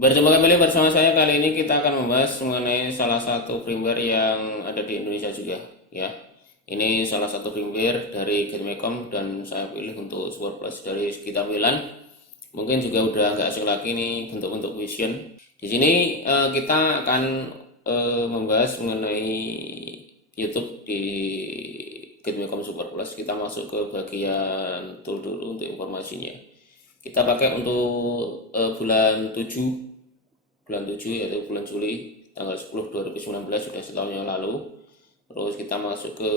Berjumpa kembali bersama saya. Kali ini kita akan membahas mengenai salah satu firmware yang ada di Indonesia juga ya. Ini salah satu firmware dari Genmecom dan saya pilih untuk Super Plus dari segi tampilan. Mungkin juga udah nggak asing lagi nih bentuk-bentuk Vision. Di sini kita akan membahas mengenai YouTube di Genmecom Super Plus. Kita masuk ke bagian tool dulu untuk informasinya. Kita pakai untuk bulan 7 yaitu bulan Juli tanggal 10 2019, sudah setahun yang lalu. Terus kita masuk ke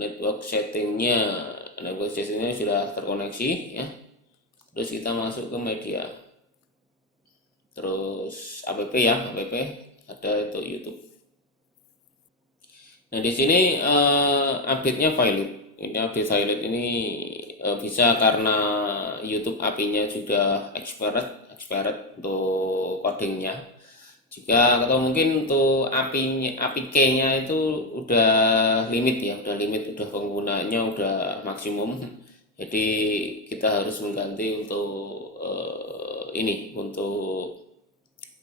network settingnya. Network settingnya sudah terkoneksi ya. Terus kita masuk ke media. Terus app ya, app ada itu YouTube. Nah di sini update-nya valid. Ini update valid ini bisa karena YouTube API-nya sudah expired untuk codingnya. Jika atau mungkin untuk API key-nya itu udah limit ya, udah penggunanya udah maksimum. Jadi kita harus mengganti untuk untuk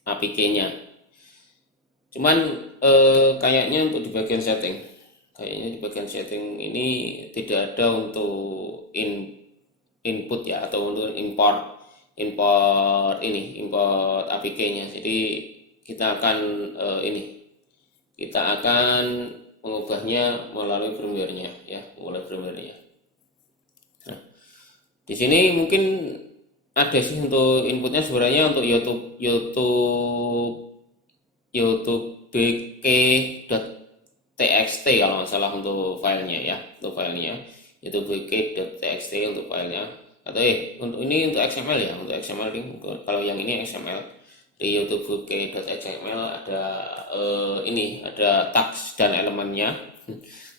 API key-nya. Cuman kayaknya untuk di bagian setting, ini tidak ada untuk input ya, atau untuk import import APK-nya. Jadi kita akan mengubahnya melalui firmware-nya ya, Nah, di sini mungkin ada sih untuk inputnya sebenarnya untuk YouTube bk.txt kalau nggak salah untuk filenya ya, YouTube bk.txt untuk filenya, atau untuk ini untuk XML ya, untuk XML ini. Kalau yang ini XML di YouTube bk.xml ada ada tags dan elemennya.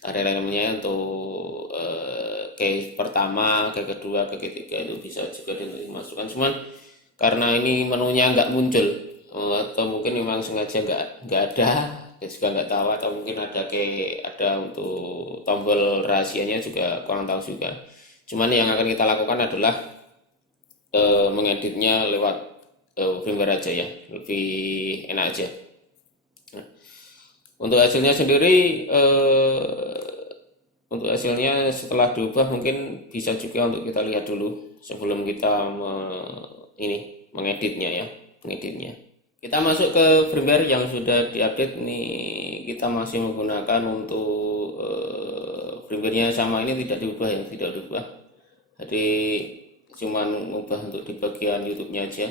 Ada elemennya untuk case pertama, case kedua, case ketiga itu bisa juga dimasukkan. Cuman karena ini menunya nggak muncul, atau mungkin memang sengaja nggak ada, saya juga nggak tahu, atau mungkin ada untuk tombol rahasianya juga kurang tahu juga. Cuman yang akan kita lakukan adalah mengeditnya lewat firmware aja ya, lebih enak aja. Nah, untuk hasilnya sendiri, setelah diubah mungkin bisa juga untuk kita lihat dulu sebelum kita mengeditnya. Kita masuk ke firmware yang sudah diupdate. Ini kita masih menggunakan untuk firmware-nya sama, ini tidak diubah ya, jadi cuman mengubah untuk di bagian YouTube-nya aja.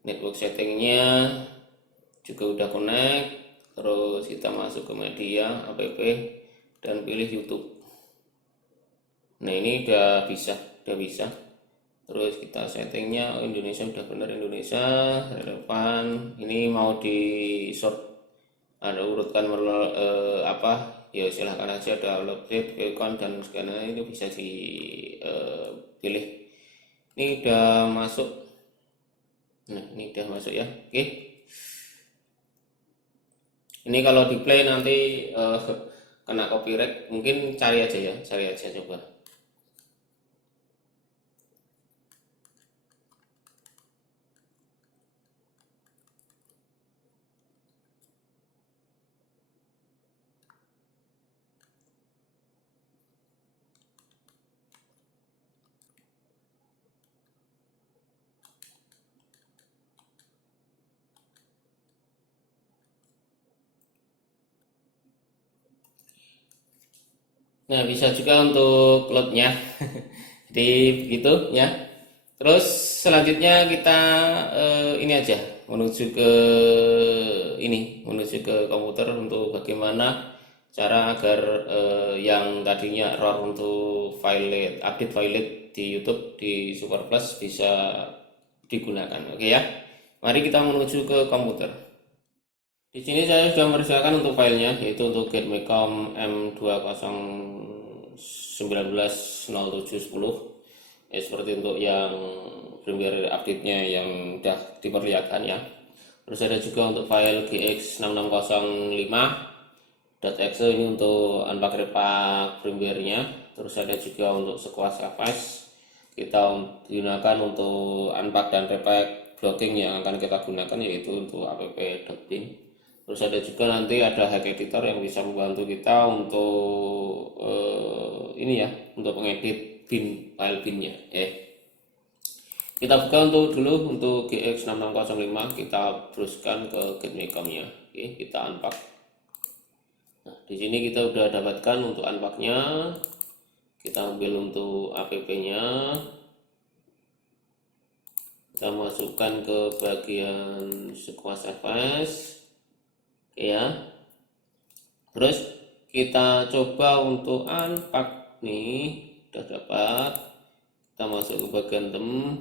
Network settingnya juga udah connect. Terus kita masuk ke media, app, dan pilih YouTube. Nah ini udah bisa. Terus kita settingnya Indonesia udah benar, Indonesia relevan. Ini mau di sort, ada urutkan ya silahkan aja, ada update, icon dan segala itu bisa dipilih. Ini udah masuk. Nah ini udah masuk ya. Oke, ini kalau di play nanti kena copyright, mungkin cari aja coba. Nah, bisa juga untuk loadnya. Jadi begitu ya. Terus selanjutnya kita ini aja, menuju ke komputer untuk bagaimana cara agar yang tadinya error untuk update file di YouTube di Super Plus bisa digunakan. Oke ya. Mari kita menuju ke komputer. Di sini saya sudah meresmikan untuk filenya, yaitu untuk Genmecom M2091070. Ya, seperti untuk yang firmware update-nya yang sudah diperlihatkan ya. Terus ada juga untuk file GX6605.exe, ini untuk unpack repack firmware-nya. Terus ada juga untuk squash fs, kita gunakan untuk unpack dan repack blocking yang akan kita gunakan yaitu untuk app.bin. Terus ada juga nanti ada hack editor yang bisa membantu kita untuk ini ya, untuk mengedit bin, file binnya. Kita buka dulu untuk GX6605, kita browskan ke GetMecom-nya. Oke, kita unpack. Nah, di sini kita udah dapatkan untuk unpacknya. Kita ambil untuk app-nya. Kita masukkan ke bagian SquareFS. Oke ya. Terus kita coba untuk unpack nih, udah dapat. Kita masuk ke bagian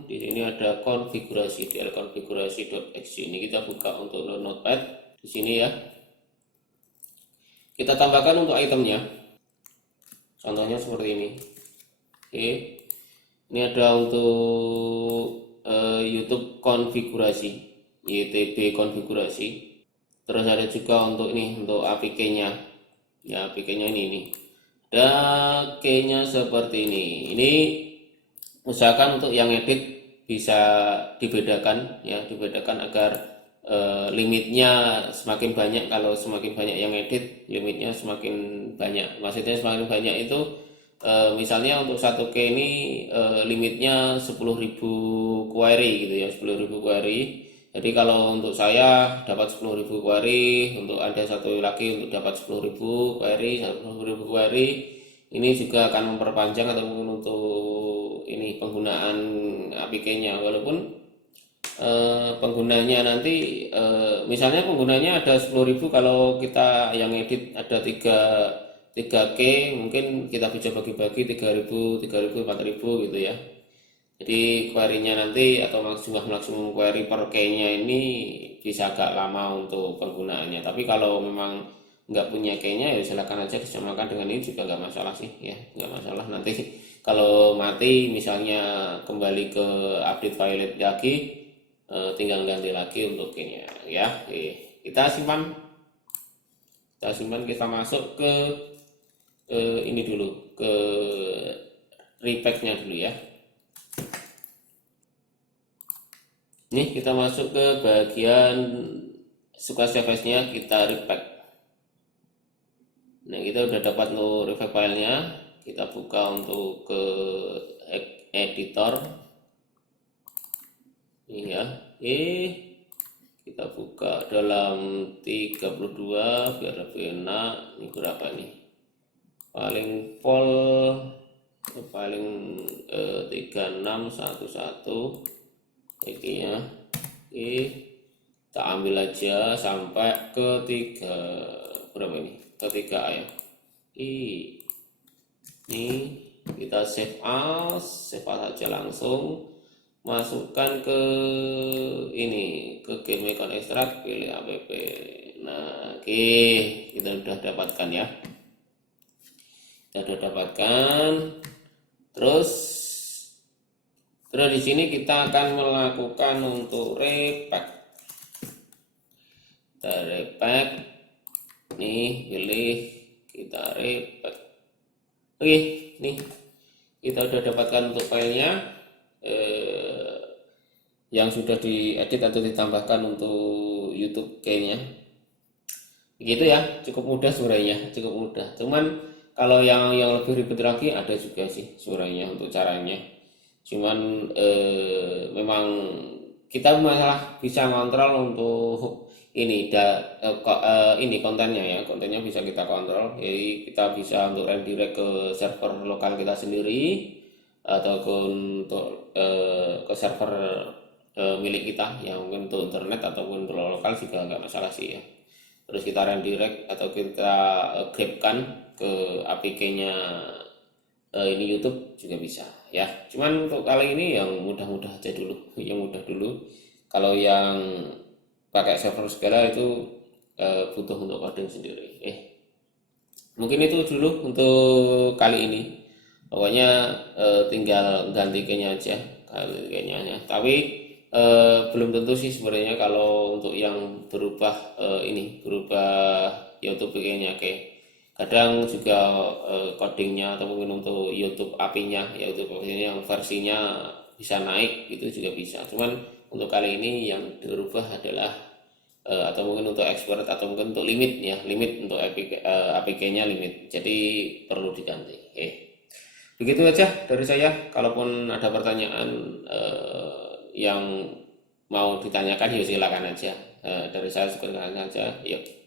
di sini ada konfigurasi, konfigurasi.exe. Ini kita buka untuk notepad di sini ya. Kita tambahkan untuk itemnya. Contohnya seperti ini. Oke. Ini ada untuk YouTube konfigurasi, YTB konfigurasi. Terus ada juga untuk ini, untuk APK-nya. Ya, APK-nya ini. Ada key-nya seperti ini. Ini usahakan untuk yang edit bisa dibedakan ya, dibedakan agar limitnya semakin banyak. Kalau semakin banyak yang edit, limitnya semakin banyak. Maksudnya semakin banyak itu misalnya untuk 1K ini limitnya 10.000 query gitu ya, 10.000 query. Jadi kalau untuk saya dapat 10.000 query, untuk Anda satu lagi untuk dapat 10.000 query, 10.000 query, ini juga akan memperpanjang atau mungkin untuk ini penggunaan APK-nya. Walaupun penggunanya nanti misalnya penggunanya ada 10.000, kalau kita yang edit ada 3K, mungkin kita bisa bagi-bagi 3.000, 4.000 gitu ya. Jadi query-nya nanti atau maksimum query per key-nya ini bisa agak lama untuk penggunaannya. Tapi kalau memang nggak punya key-nya ya silakan aja disamakan dengan ini, juga nggak masalah sih ya, nggak masalah. Nanti kalau mati misalnya kembali ke update file lagi, tinggal ganti lagi untuk key-nya ya. Kita simpan, kita masuk ke ini dulu, ke repack-nya dulu ya. Nih kita masuk ke bagian SquareFS-nya, kita repack. Nah, kita udah dapat untuk repack filenya. Kita buka untuk ke editor. Ini ya. Kita buka dalam 32 biar lebih enak. Ini berapa nih? Paling paling 3611 ini ya. Kita ambil aja sampai ke 3 berapa ini? Ke 3 ya. Ini kita save as aja langsung. Masukkan ke ini, ke GetMecom extract, pilih app. Nah, oke, kita udah dapatkan ya. Kita udah dapatkan. Terus di sini kita akan melakukan untuk repack. Kita repack. Nih, pilih, kita repack. Oke, nih kita udah dapatkan untuk filenya yang sudah diedit atau ditambahkan untuk YouTube kayaknya. Begitu ya, cukup mudah sebenarnya, cukup mudah. Cuman kalau yang lebih ribet lagi ada juga sih sebenarnya untuk caranya. Cuman memang kita masalah bisa kontrol untuk ini ini kontennya ya, kontennya bisa kita kontrol. Jadi kita bisa untuk redirect ke server lokal kita sendiri ataupun untuk ke server milik kita yang mungkin untuk internet ataupun untuk lokal juga nggak masalah sih ya. Terus kita redirect atau kita grabkan ke APK-nya ini YouTube juga bisa ya. Cuman untuk kali ini yang mudah-mudah aja dulu, yang mudah dulu. Kalau yang pakai server segala itu butuh untuk coding sendiri. Mungkin itu dulu untuk kali ini. Pokoknya tinggal ganti key-nya aja, kayaknya. Tapi belum tentu sih sebenarnya kalau untuk yang berubah berubah YouTube key-nya kadang juga codingnya atau mungkin untuk YouTube API-nya, YouTube API-nya yang versinya bisa naik, itu juga bisa. Cuman untuk kali ini yang dirubah adalah atau mungkin untuk expert atau mungkin untuk limit ya, limit untuk APK-nya limit, jadi perlu diganti. Oke, begitu aja dari saya. Kalaupun ada pertanyaan yang mau ditanyakan, ya silakan aja. Dari saya sekian saja. Yuk.